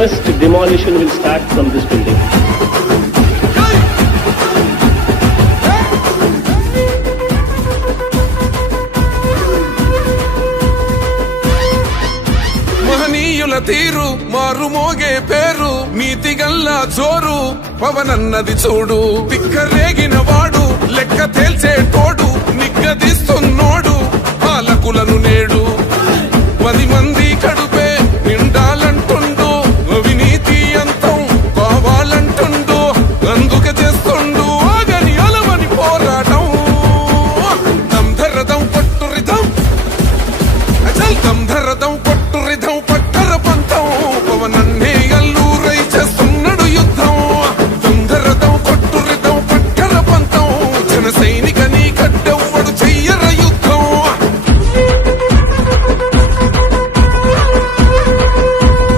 first demolition will start from this building. మహనీయుల తీరు మారు మోగే పేరు నీతి గల్లా చోరు పవనన్నది చూడు తిక్కరేగిన వాడు లెక్క తేల్చే తోడు నిగ్గదీస్తున్నోడు పాలకులను నేడు